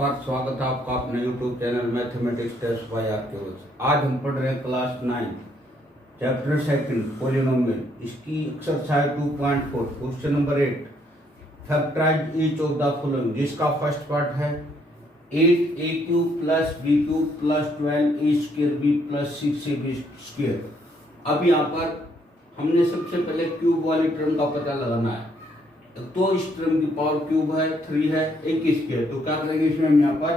नमस्कार, स्वागत है आपका अपने YouTube channel mathematics test by R. आज हम पढ़ रहे हैं क्लास 9 चैप्टर सेकंड पॉलिनोमियल। इसकी exercise 2.4 question number 8 factorise each of the following, जिसका फर्स्ट पार्ट है 8a³ plus b³ plus 12a² plus 6ab square. अब यहाँ पर हमने सबसे पहले क्यूब वाली टर्म का पता लगाना है। तो इस टर्म की पावर क्यूब है 3 है, एक स्क्वायर। तो क्या करेंगे इसमें हम यहाँ पर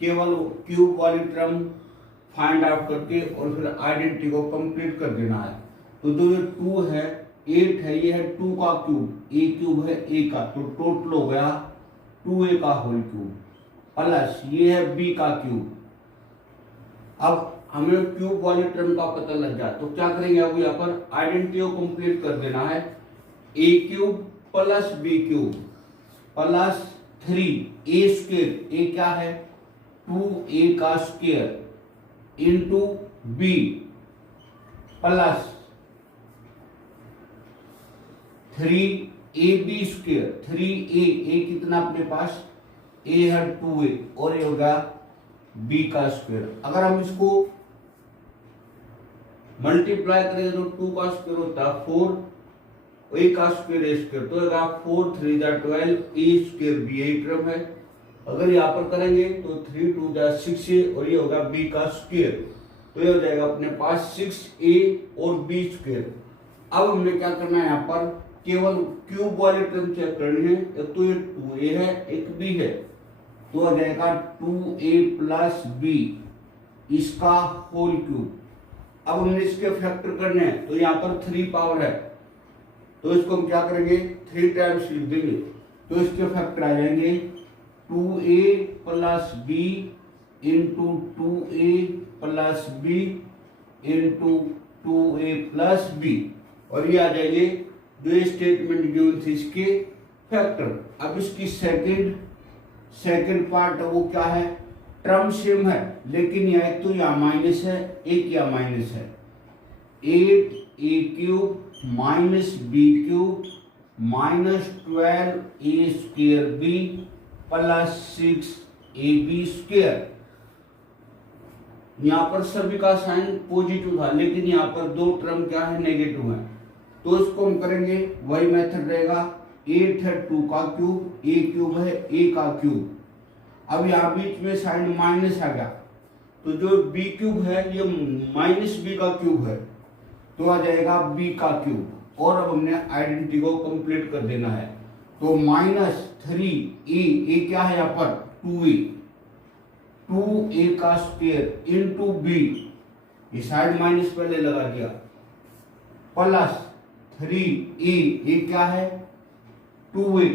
केवल क्यूब वाली टर्म फाइंड आउट करके और फिर आइडेंटिटी को कंप्लीट कर देना है। तो जो ये 2 है 8 है, ये है 2 का क्यूब, a³ है a का, तो टोटल हो गया 2a का होल क्यूब प्लस ये है b का क्यूब। अब हमें क्यूब वाली टर्म का पता लग जाए तो क्या करेंगे, अब यहाँ पर आइडेंटिटी को कंप्लीट कर देना है। a³ plus b³ plus 3a², a क्या है 2a का square into b plus 3ab², 3a कितना अपने पास a है 2a और ये होगा b का स्क्वायर। अगर हम इसको मल्टीप्लाई करें तो 2 का स्क्वायर होता है 4, a का स्क्वायर a स्क्वायर, तो होगा 4 3 12 a² b यही टर्म है। अगर यहाँ पर करेंगे तो 3 2 6 और ये होगा b का स्क्वायर, तो ये हो जाएगा अपने पास 6a और b स्क्वायर। अब हमने क्या करना है, यहाँ पर केवल क्यूब वाली टर्म चेक करनी है। एक तो ये 2a है एक b है, तो हो जाएगा 2a प्लस b इसका होल क्यूब। अब हमने इसके फैक्टर करने हैं, तो यहाँ पर 3 पावर है, तो इसको हम क्या करेंगे 3 टाइम्स लिख देंगे, तो इसके फैक्टर आ जाएंगे 2a plus b into 2a plus b into 2a plus b, और ये आ जाएंगे जो ये स्टेटमेंट गिवन थी इसके फैक्टर। अब इसकी सेकंड पार्ट वो क्या है, टर्म सेम है लेकिन यह एक तो यहाँ माइनस है एक यहाँ माइनस है। 8a³ minus b³ minus 12a² plus 6ab²। यहाँ पर सभी का साइन पॉजिटिव था लेकिन यहाँ पर दो टर्म क्या है नेगेटिव है, तो इसको हम करेंगे वही मेथड रहेगा। 8 है 2 का क्यूब, a³ है a का क्यूब। अब यहाँ बीच में साइन माइनस आ गया, तो जो b³ है ये माइनस b का क्यूब है, तो आ जाएगा b का क्यूब। और अब हमने आइडेंटिटी को कंप्लीट कर देना है, तो माइनस 3a क्या है यहाँ पर 2a का स्क्वायर इंटू b, ये साइड माइनस पहले लगा दिया, प्लस 3a क्या है 2a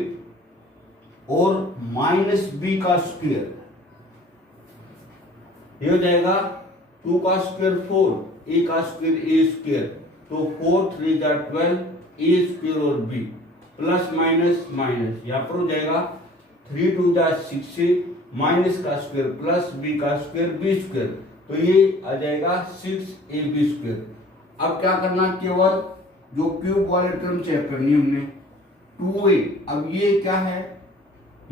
और माइनस b का स्क्वायर, ये हो जाएगा 2 का स्क्वायर 4, a का स्क्वायर a², तो 4 3 12 a² और b प्लस माइनस माइनस, यहाँ पर हो जाएगा 3 2 6 माइनस का स्क्वायर प्लस b का स्क्वायर b², तो ये आ जाएगा 6ab²। अब क्या करना, केवल जो क्यूब वाले टर्म चेक करनी है हमने 2a। अब ये क्या है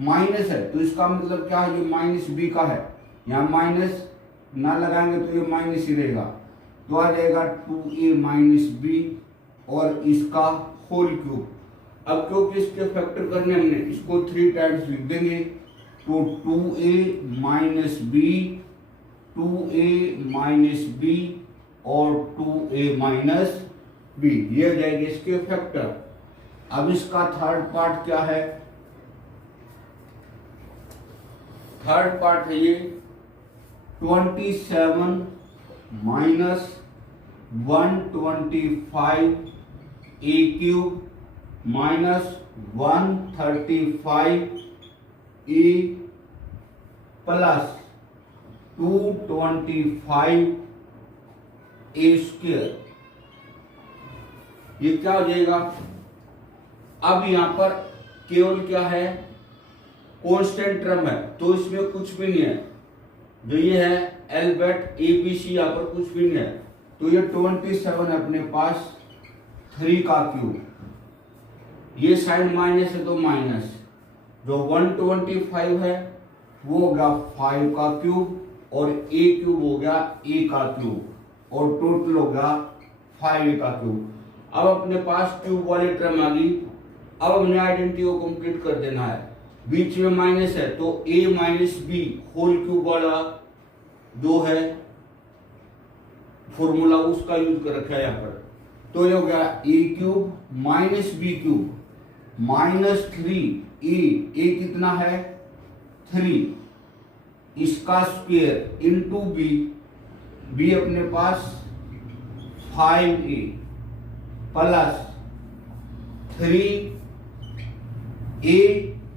माइनस है, तो इसका मतलब क्या है, ये माइनस b का है, यहाँ माइनस ना लगाएंगे तो ये माइनस ही रहेगा, तो आ जाएगा 2a माइनस b और इसका होल क्यूब। अब क्योंकि इसके फैक्टर करने हमने इसको 3 टाइम्स लिख देंगे, तो 2a minus b 2a minus b और 2a माइनस b, ये हो जाएंगे इसके फैक्टर। अब इसका थर्ड पार्ट क्या है, थर्ड पार्ट है ये 27 minus 125 a³ minus 135 a plus 225 a², ये क्या हो जाएगा। अब यहाँ पर केवल क्या है कांस्टेंट टर्म है, तो इसमें कुछ भी नहीं है, जो ये है एल्बर्ट ABC यहाँ पर कुछ भी नहीं है, तो ये 27 है अपने पास 3 का क्यूब, ये साइन माइनस है तो माइनस, जो 125 है वो हो गया 5 का क्यूब और a क्यूब हो गया a का क्यूब और टोटल हो गया 5a का क्यूब। अब अपने पास क्यूब वाली टर्म आ गई। अब हमने आइडेंटिटी को कंप्लीट कर देना है। बीच में माइनस है तो a minus b whole cube वाला जो है फॉर्मूला उसका यूज कर रखा है यहाँ पर। तो ये हो गया a cube minus b cube minus 3a कितना है 3 इसका स्क्वायर इंटू बी अपने पास 5a plus 3a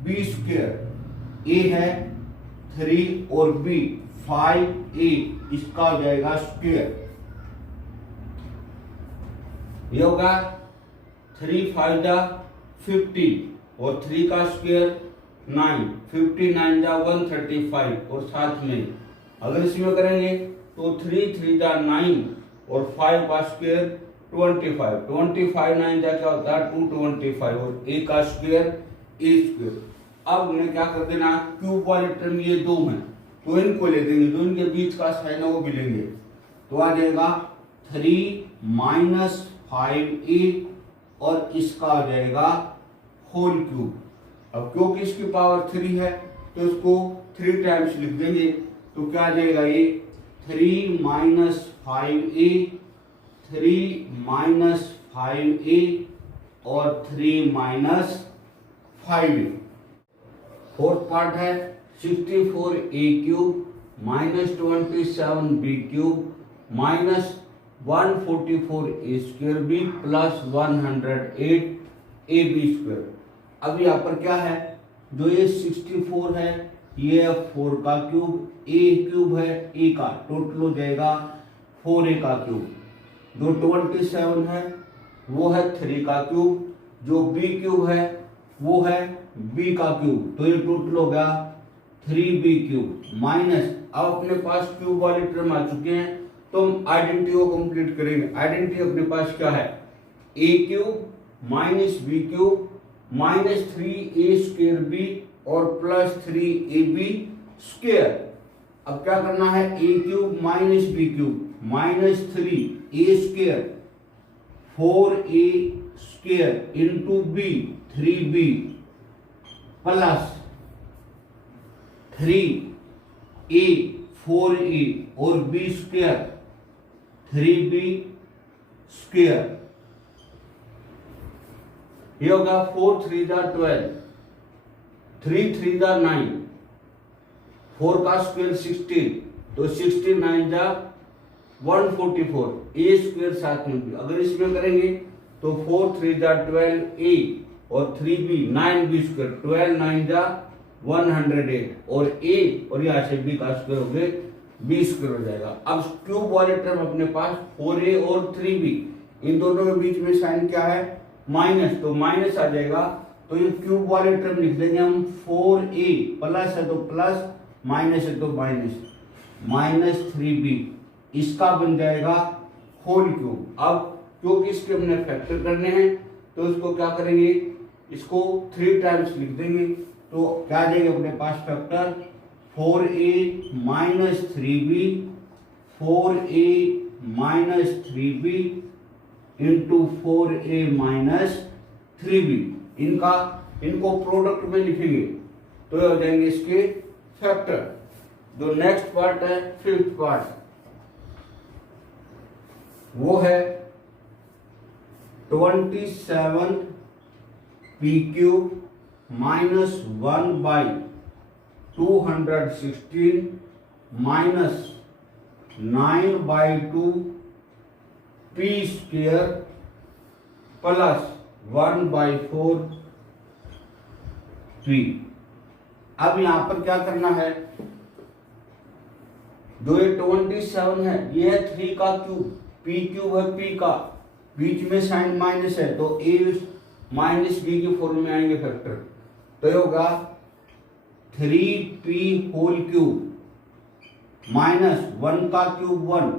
b square a है 3 और b 5a इसका हो जाएगा स्क्वायर। ये होगा 3 5 जा 50 और 3 का स्क्वायर 9 59 जा 135 और साथ में अगर इसमें करेंगे तो 3 3 जा 9 और 5 का स्क्वायर 25 25 9 जा क्या होता है 225 और a का स्क्वायर a स्क्वायर। अब उन्हें क्या कर देना क्यूब वाले टर्म ये दो हैं तो इनको ले देंगे जो इनके बीच का साइन है वो भी लेंगे तो आ जाएगा 3 माइनस 5a और इसका आ जाएगा होल क्यूब। अब क्योंकि इसकी पावर 3 है तो इसको 3 टाइम्स लिख देंगे तो क्या आ जाएगा ये 3 माइनस 5a 3 माइनस 5a और 3 माइनस 5a। फोर्थ पार्ट है 64a cube minus 27b cube minus 144a square b plus 108 ab square. अब यहाँ पर क्या है जो ये 64 है ये है 4 का क्यूब a क्यूब है a का टोटल हो जाएगा 4a का क्यूब। जो 27 है वो है 3 का क्यूब जो b क्यूब है वो है b का क्यूब तो ये टोटल हो गया 3b क्यूब माइनस अब अपने पास क्यूब वाले टर्म आ चुके हैं तो हम आइडेंटिटी को कंप्लीट करेंगे। आइडेंटिटी अपने पास क्या है a cube minus b cube minus 3a square b और प्लस 3ab स्क्वायर। अब क्या करना है a cube minus b cube minus 3a square 4a square into b 3b plus 3a 4a और b स्क्वायर 3b स्क्वायर। ये होगा 4 3 जा 12 3 3 जा 9 4 का स्क्वायर 16 तो 69 जा 144 a स्क्वायर साथ में भी अगर इसमें करेंगे तो 4 3 जा 12a और 3b 9b स्क्वायर 12 9 जा 108 और a और यहाँ से b का स्क्वायर हो गए b स्क्वायर हो जाएगा। अब क्यूब वाले टर्म अपने पास 4a और 3b इन दोनों के बीच में साइन क्या है माइनस तो माइनस आ जाएगा तो ये क्यूब वाले टर्म लिख देंगे हम 4a प्लस है तो प्लस माइनस है तो माइनस माइनस 3b इसका बन जाएगा होल क्यूब। अब क्योंकि इसके हमने फैक्टर करने हैं तो इसको क्या करेंगे इसको 3 टाइम्स लिख देंगे तो क्या आ जाएगा अपने पास factor 4a minus 3b 4a minus 3b into 4a minus 3b इनको प्रोडक्ट में लिखेंगे तो ये हो जाएंगे इसके फैक्टर। जो नेक्स्ट पार्ट है फिफ्थ पार्ट वो है 27 p cube minus 1 by 216 minus 9 by 2 p square plus 1 by 4 p। अब यहां पर क्या करना है जो ये 27 है ये है 3 का क्यूब p क्यूब है p का बीच में साइन माइनस है तो a माइनस b की फॉर्म में आएंगे फैक्टर तो ये होगा 3p होल क्यूब माइनस 1 का क्यूब 1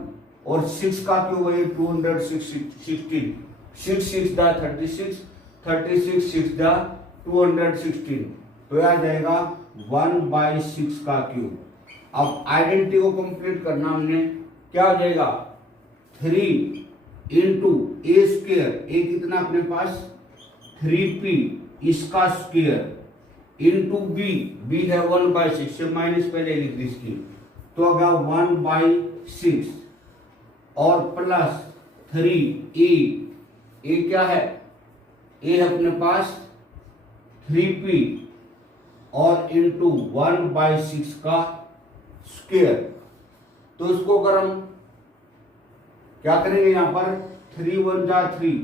और 6 का क्यूब है 216 6 6 36 36 6 216 तो आ जाएगा 1/6 का क्यूब। अब आइडेंटिटी को कंप्लीट करना हमने, क्या हो जाएगा 3 इंटू ए स्क्वेयर, ए कितना अपने पास 3p इसका स्क्वेयर इंटू बी, बी है 1/6 से माइनस पहले लिख दी इसकी, तो होगा 1/6 और प्लस 3 ए क्या है, ए है अपने पास 3p और इंटू 1/6 का स्क्वेयर। तो इसको अगर हम क्या करेंगे, यहां पर 3 1 जा 3,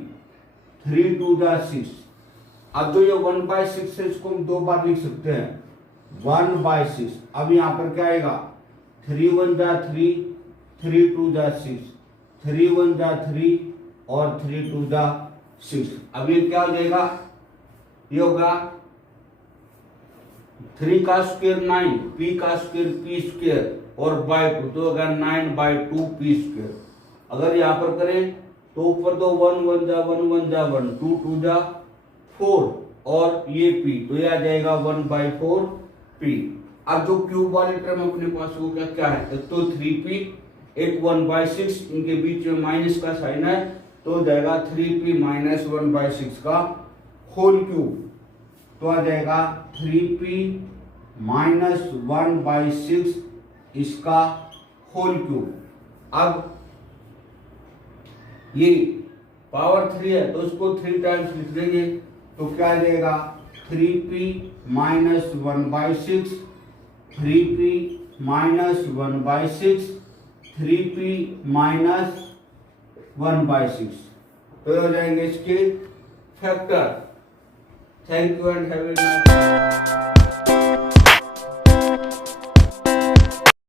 3 2 जा 6। अब जो ये 1/6 है इसको हम दो बार लिख सकते हैं 1/6। अब यहां पर क्या आएगा 3 1 जा 3, 3 2 जा 6, 3 1 जा 3 और 3 2 जा 6। अब ये क्या हो जाएगा, ये होगा 3 का स्क्वायर 9, p का स्क्वायर p स्क्वायर और बाय 2, तो होगा 9/2 p स्क्वायर। अगर यहाँ पर करें तो ऊपर तो 1 1 जा 1 1 जा 1, 2 2 जा 4 और ये p, तो ये आ जाएगा 1/4 p। अब जो क्यूब वाले टर्म अपने पास वो क्या क्या है, एक तो 3p, एक 1/6, इनके बीच में माइनस का साइन है, तो हो जाएगा 3p माइनस 1/6 का होल क्यूब। तो आ जाएगा 3p माइनस 1/6 इसका होल क्यूब। अब ये पावर 3 है तो इसको 3 टाइम्स लिख देंगे, तो क्या आ जाएगा 3p minus 1/6, 3p minus 1/6, 3p minus 1/6, तो हो जाएंगे इसके factor. Thank you and have a nice day.